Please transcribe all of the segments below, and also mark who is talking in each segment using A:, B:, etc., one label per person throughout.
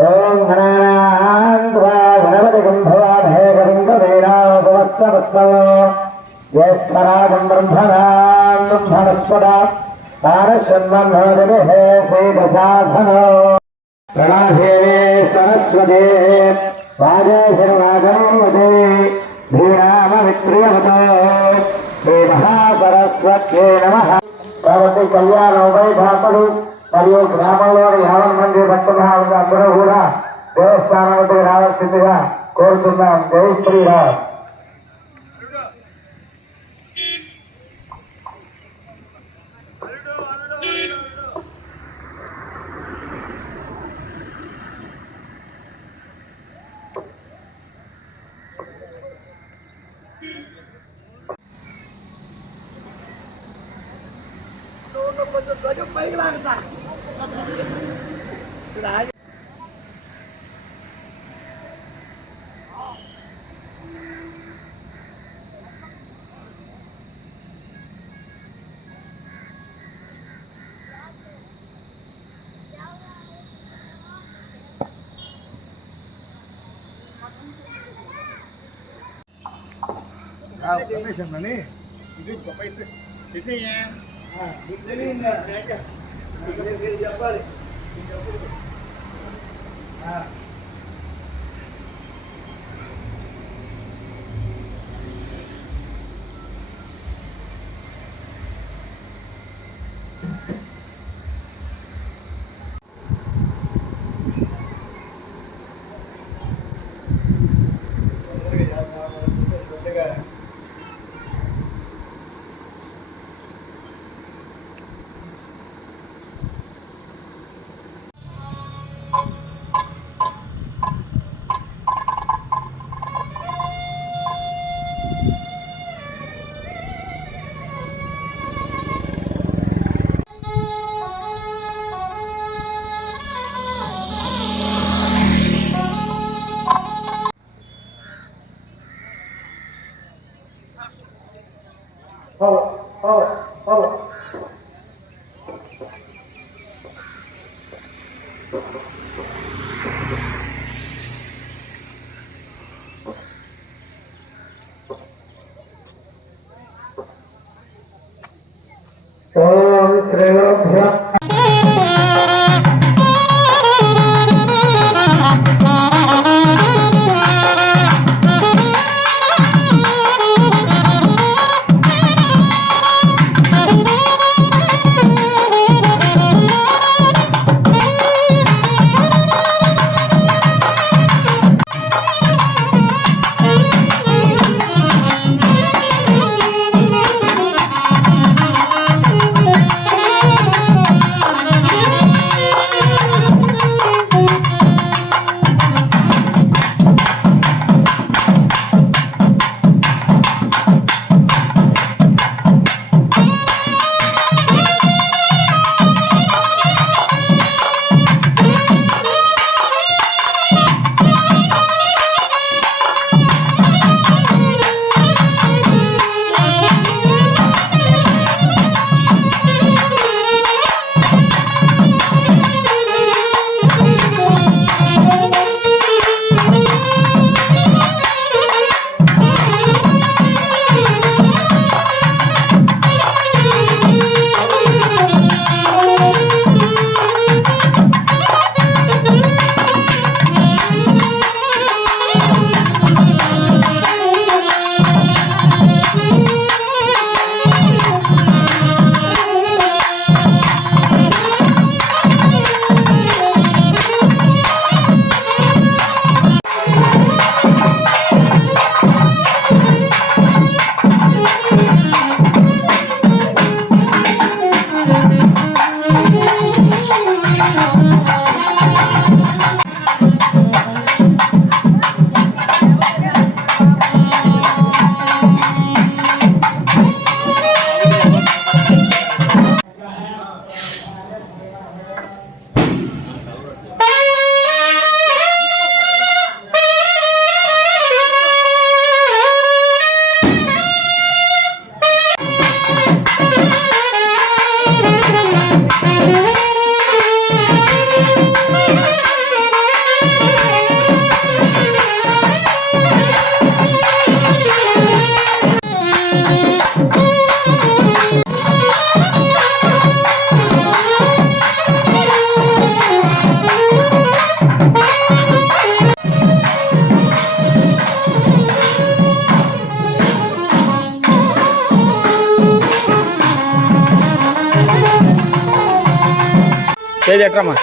A: ఓం గణానాన్వా గణపతిగం జ్యేష్ఠరాజం బ్రహ్మణాం బ్రహ్మణస్పద. పారశన్మన్నోదమిహే శ్రీప్రసాధనో ప్రణాధేవే సరస్వతే. వాజేశర్వాజమోదే శ్రీ మహాసరస్వత్యే నమ. కాబట్టి మరియు గ్రామంలోని యాభై మంది భక్తభావులు అందరూ కూడా దేవస్థానానికి రావాల్సిందిగా కోరుతున్నాం. జై Sriram. cidade. Ah,
B: você está mexendo ali? Isso aí,
A: hein? Ah, você está mexendo ali. Isso aí, hein? Ah, você está mexendo ali. Om Thank you. ఎట్రమ్మా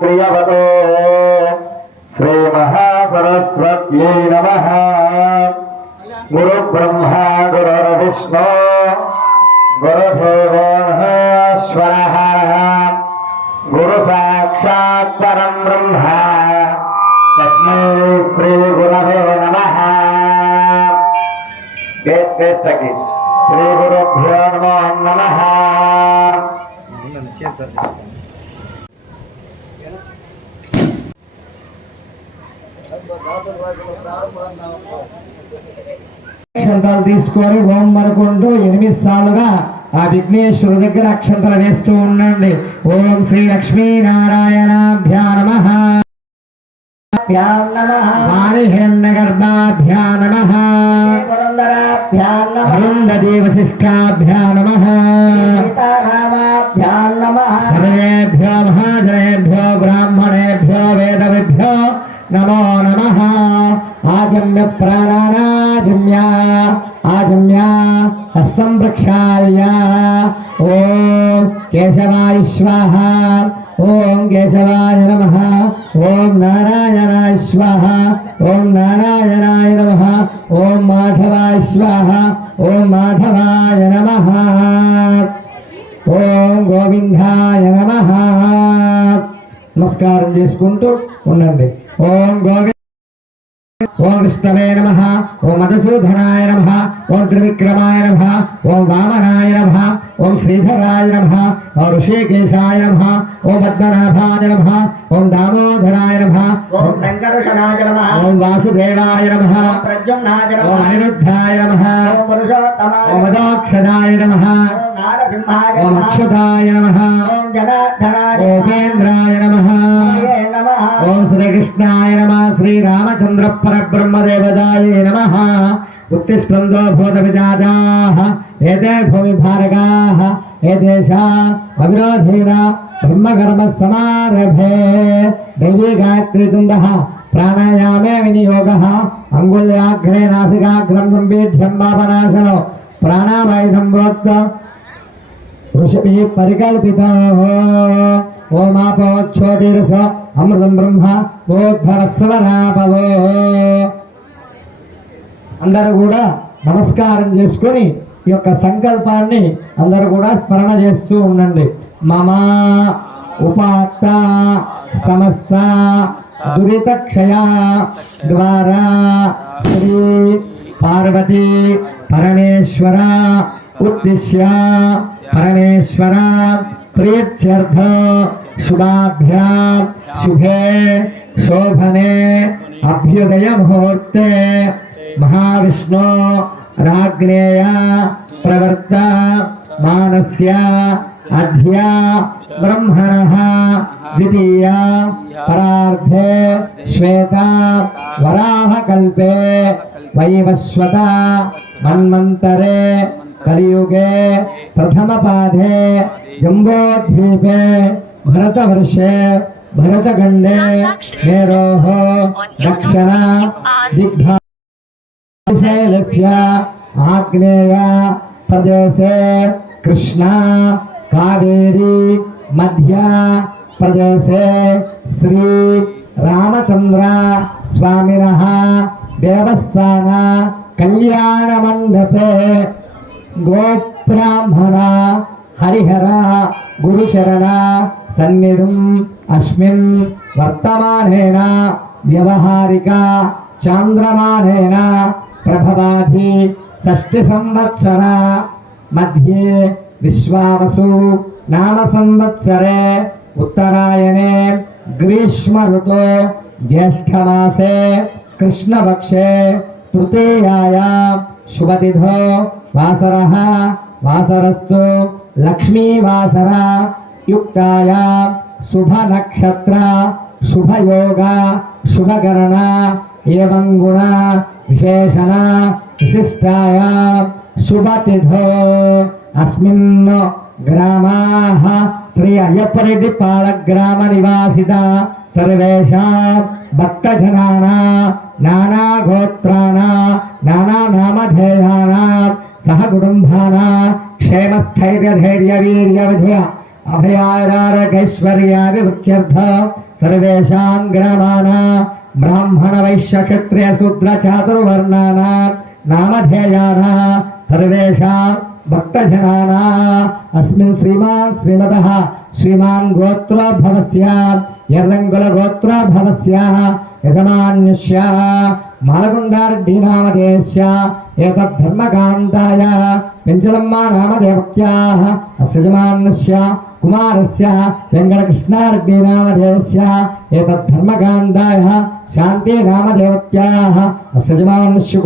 A: श्रियवतो श्रीमहासरस्वत्यै नमः। गुरुब्रह्मा गुरुर्विष्णु गुरुभूवोश्वरः गुरुसाक्षात् परं ब्रह्म। तस्मै श्रीगुरवे नमः। बेस् बेस् तकि। श्रीगुरुभ्यो नमो नमः। అక్షంతాలు తీసుకొని ఓం అనుకుంటూ ఎనిమిది సార్లుగా ఆ విఘ్నేశ్వరు దగ్గర అక్షంతలు వేస్తూ ఉండండి. ఓం శ్రీ లక్ష్మీనారాయణాభ్యా నమ. నమ. అరుంధతి వశిష్టాభ్యా నమ. సర్వేభ్యో మహాజనేభ్యో బ్రాహ్మణేభ్యో వేదవిభ్యో నమో నమ ఆజమ్య ప్రాణానాజమ్య ఆజమ్య హస్తం ప్రక్షాళ్య ఓం కేశవాయ స్వాహ ఓం కేశవాయ నమ ఓం నారాయణాయ స్వాహ ఓం నారాయణాయ నమ ఓం మాధవాయ స్వాహ ఓం మాధవాయ నమ ఓం గోవిందాయ నమ నమస్కారం చేసుకుంటూ ఉండండి. ఓం గోవింద ఓం విష్ణవే నమ ఓం మధుసూదనాయ నమ ఓం త్రివిక్రమాయ నమ ఓం వామనాయ నమ ఓం శ్రీధరాయ నమ ఓం ఋషికేశాయ నమ ఓం పద్మనాభాయ నమ ఓం దామోదరాయ నమ
C: ఓం సంకర్షణాయ నమ
A: ఓం వాసుదేవాయ నమ
C: ప్రద్యుమ్నాయ నమ
A: ఓం అనిరుద్ధాయ నమ
C: ఓం పురుషోత్తమాయ
A: ఓం
C: నమ
A: మదోక్షదాయ నమ
C: ఓం నారసింహాయ
A: ఓం
C: నమ
A: అచ్యుతాయ నమ
C: ఓం జనార్దనాయ
A: ఓం ఉపేంద్రాయ నమః ఓం శ్రీకృష్ణాయ నమ శ్రీరామచంద్ర పరబ్రహ్మదేవదాయ నమ। ఉత్తిష్టందో భూత విజాజాః ఏతే భూమి భారగాః ఏతేషా అవిరోధేన బ్రహ్మకర్మ సమారభే। దైవీ గాయత్రీ ఛందః। ప్రాణాయామే వినియోగः। అంగుళ్యాగ్రే నాసికాగ్రం సంపీఠ్యం పాపనాశనో। ప్రాణావాయుధం అమృతం బ్రహ్మ ఓద్ధరస్వరాపవో అందరూ కూడా నమస్కారం చేసుకొని ఈ యొక్క సంకల్పాన్ని అందరూ కూడా స్మరణ చేస్తూ ఉండండి. మమ ఉపాత్త సమస్త దురిత క్షయ ద్వారా శ్రీ पार्वती, परमेश्वरा, उद्देश्य, परमेश्वरा, प्रीत्यर्थ, शुभाभ्या, शुभे, शोभने अभ्युदय मुहूर्ते महाविष्णु राग्नेय प्रवर्ता, मानस्य, अध्या, ब्रह्मणः, द्वितीया परार्थे श्वेता वराह कल्पे వైవస్వత మన్వంతరే కలియుగే ప్రథమపాదే జంబోద్వీపే భరతవర్షే భరతఖండే మేరోः దక్షిణ దిగ్భాశైలస్య ఆగ్నేయ ప్రదేశే కృష్ణ కావేరీ మధ్య ప్రదేశే శ్రీ రామచంద్ర స్వామిన దేవస్థాన కళ్యాణ మండపే గోబ్రాహ్మణ హరిహర గురుచరణ సన్నిధిం అస్మిన్ వర్తమానేన వ్యవహారిక చాంద్రమానేన ప్రభవాధి షష్ఠి సంవత్సర మధ్యే విశ్వావసు నామ సంవత్సరే ఉత్తరాయణే గ్రీష్మ ఋతో జ్యేష్ఠమాసే. కృష్ణపక్షే తృతీయాయ శుభతిథో వాసర వాసరస్తు లక్ష్మీవాసర యుక్తాయ శుభ నక్షత్ర శుభయోగ శుభకరణ ఏవం గుణ విశేషణ విశిష్టాయ శుభతిథో అస్మిన్ గ్రామాः శ్రీ అయ్యప్పరెడ్డి పాలగ్రామ నివాసిత సర్వేషాం భక్తజనానా నానా గోత్రానా నానా నామధేయానా సహ కుటుంబానా క్షేమస్థైర్య ధైర్య వీర్య విజయ అభయారారకైశ్వర్యాభివృత్యర్థ సర్వేషాం గ్రామానా బ్రాహ్మణ వైశ్య క్షత్రియ శూద్ర చాతుర్వర్ణానా నామధేయానా సర్వేషాం భక్తజనానా అస్మిన్ శ్రీమాన్ శ్రీమతః శ్రీమాన్ గోత్రోద్భవస్య ఎర్రంగుల గోత్రోద్భవస్య యజమాన్యస్య మాలగుండారెడ్డి నామధేయస్య ఏతద్ధర్మకాంతాయ పెంచలమ్మ నామదేవక్యాः అస్య యజమానస్య కుమారస్య వెంకటకృష్ణారెడ్డి నామధేయస్య ఏతద్ధర్మకాంతాయ శాంతి నామదేవక్యాः అస్య యజమానస్య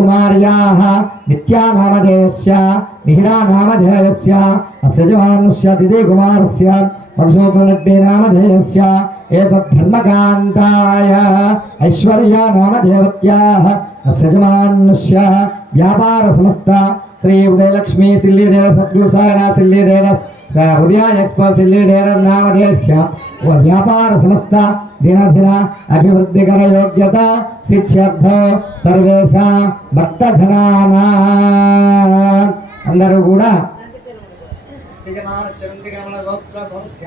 A: నిత్యా నామధేయస్య నిహిరా నామధేయస్య అస్య యజమానస్య దిదే కుమారస్య పరశోత్తరెడ్డి నామధేయస్య ఏతద్ధర్మకాంతాయ ఐశ్వర్య నామదేవత్యాः అస్య యజమానస్య వ్యాపార సంస్థ. శ్రీ ఉదయలక్ష్మీ సిల్లిరేర సద్గుసాయన సిల్లిరేర ఉదయ ఎక్స్పో సిల్లిరేర నామధేయస్య వ్యాపార సంస్థ. దినదిన అభివృద్ధికర యోగ్యత శిక్షర్థ సర్వేష భక్తధనానా అందరూ కూడా
C: శ్రీమాన్ శివధ శ్రీమాన్ గోత్రభస్య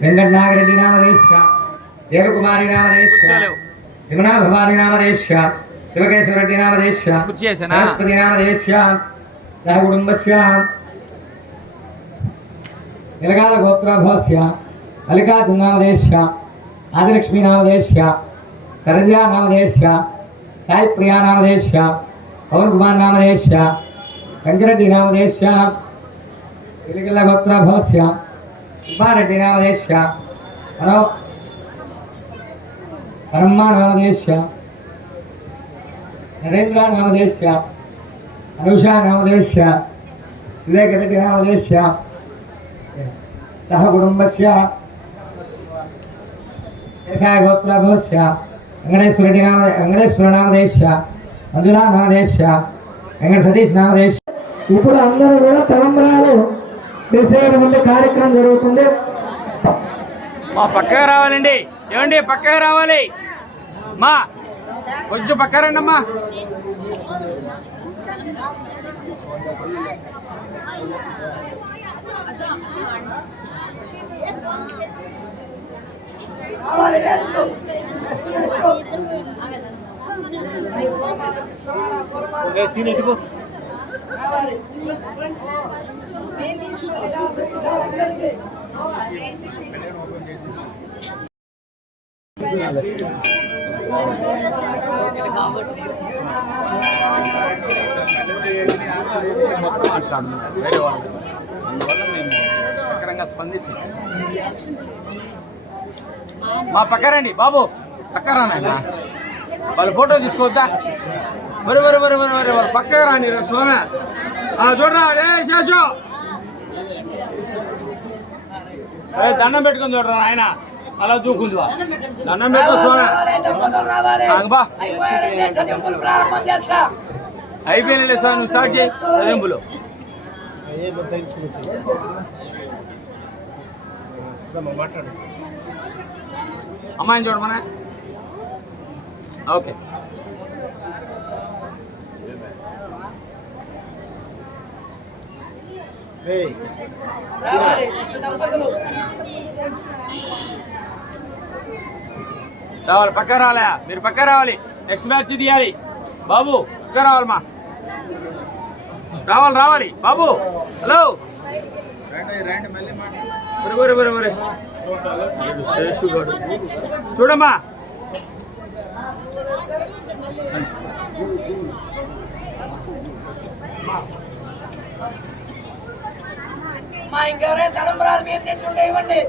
A: వెంకటనాగరెడ్డి నామధేశ్య దేవకుమారి నామధేశ్య విమనా భవాని నామధేశ్య శివకేశ్వరరెడ్డి నామధేశ్య
B: కుర్చీ వేసానా?
A: బృహస్పతి నామధేశ్య సహ కుటుంబస్య నిలగాల గోత్రాభాస్య మల్లికార్జున నామధేశ్య ఆదిలక్ష్మీ నామధేశ్య కరజా నామధేశ్య సాయి ప్రియా నామధేశ్య పవన్ కుమార్ నామధేశ్య వెంకరెడ్డి నామధేశ్య వెలిగిల్ల గోత్రాభవస్య సుబ్బారెడ్డి నామధేశ్య మనో బ్రహ్మ నామధేశ్య నరేంద్ర నామధేశ్య అనుషా నామధేశ్య సురేఖ రెడ్డి నామధేశ్య సహ కుటుంబస్య. కేశాయ గోత్రాభవస్య వెంకటేశ్వరెడ్డి నామ వెంకటేశ్వర నామధేశ్య మంజులా నామధేశ్య వెంకట సతీష్ నామదేశ. ఇప్పుడు అందరూ కూడా తలంబరాలు వేసేటువంటి కార్యక్రమం జరుగుతుంది.
B: మా పక్కగా రావాలండి. ఏమండి పక్కగా రావాలి. మా కొంచెం పక్క రండి అమ్మా
C: నెక్స్ట్ రావాలి
B: వేరే వాళ్ళు అందువల్ల మేము సక్రంగా స్పందించి మా పక్కరండి బాబు. పక్క వాళ్ళు ఫోటో తీసుకోవద్దా? వరి వరి వరి వరి వరి వాళ్ళ పక్క రాని స్వామి చూడరా రే శేషు. అదే దండం పెట్టుకుని చూడరా ఆయన అలా దూకుందివా దండం పెట్టుకో స్వామి
C: రావాలి అయిపోయిన
B: సార్ నువ్వు స్టార్ట్ చేయి. చదింపులు అమ్మాయిని చూడమనే? ఓకే.
C: రావాలి
B: పక్క రాలే మీరు పక్క రావాలి. నెక్స్ట్ మ్యాచ్ తీయాలి. బాబు పక్క రావాలమ్మా. రావాలి రావాలి. బాబు హలో. చూడమ్మా.
C: మా ఇంకెవరైనా తలంబరాలు మీరు తెచ్చుంటే ఇవ్వండి.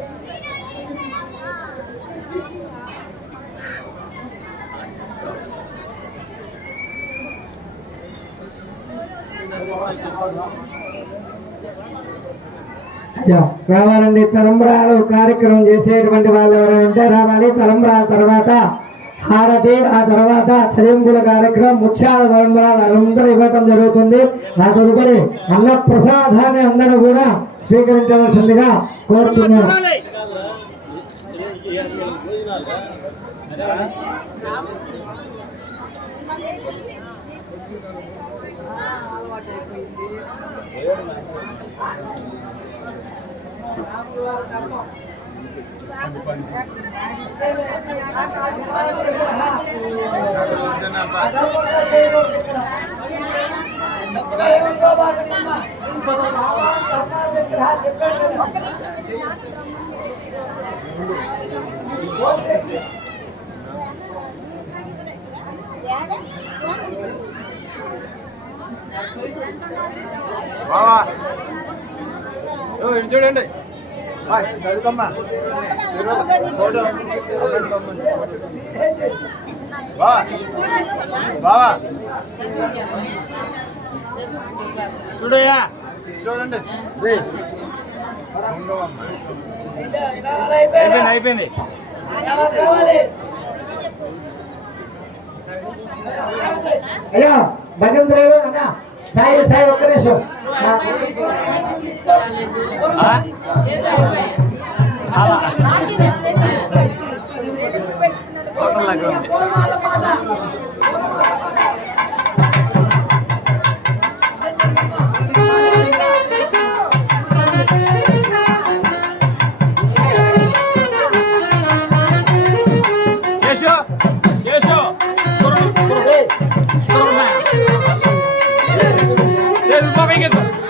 A: యా, రావాలండి. తలంబరాలు కార్యక్రమం చేసేటువంటి వాళ్ళు ఎవరంటే రావాలి. తలంబరాల తర్వాత హారతి ఆ తర్వాత చరింపుల కార్యక్రమం ముత్యాల తలంబరాలు అందరూ ఇవ్వటం జరుగుతుంది. ఆ తదుపరి అన్న ప్రసాదాన్ని అందరూ కూడా స్వీకరించవలసిందిగా కోరుతున్నాను
B: చూడాలి
D: బావా. చూడండి. బావా.
B: చూడయ్యా.
D: చూడండి.
B: అయిపోయింది అయిపోయింది.
A: అయ్యా భగవంతు లేదు సాయి సాయి ఒక్క నిమిషం.
B: ఉంది.
A: I get the.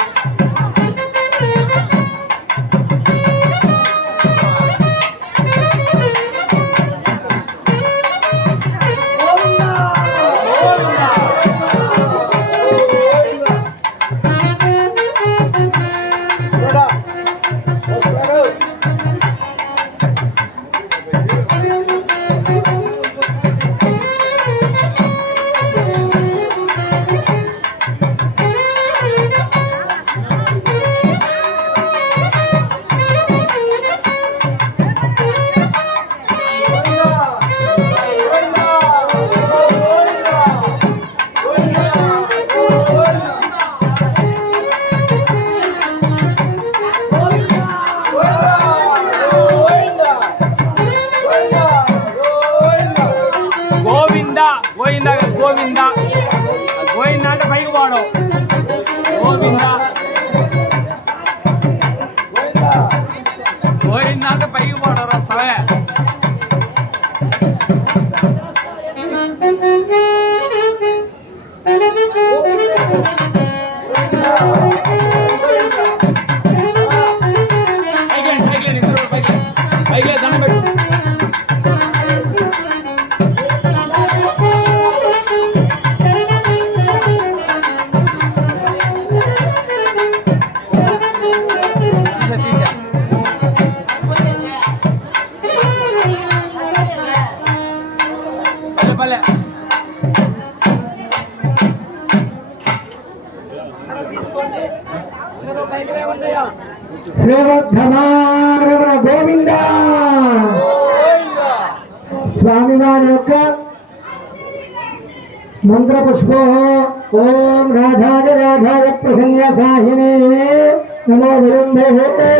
A: ಮಾಡೋ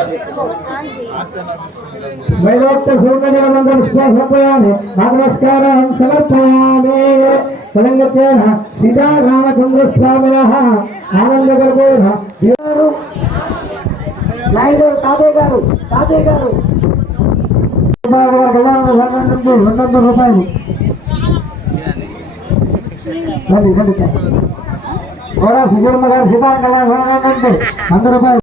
A: పదనాంగ వైరోక్త సూర్యజల మంత్ర పుష్ప సమర్పయామి నమస్కారం సమర్పయామి తెలంగచేన సీతారామచంద్ర స్వామిన ఆనందగర్భోధ నాయుడు తాతయ్య గారు తాతయ్య గారు రూపాయలు రండి గారు సీతారామ కళ్యాణ వంద రూపాయలు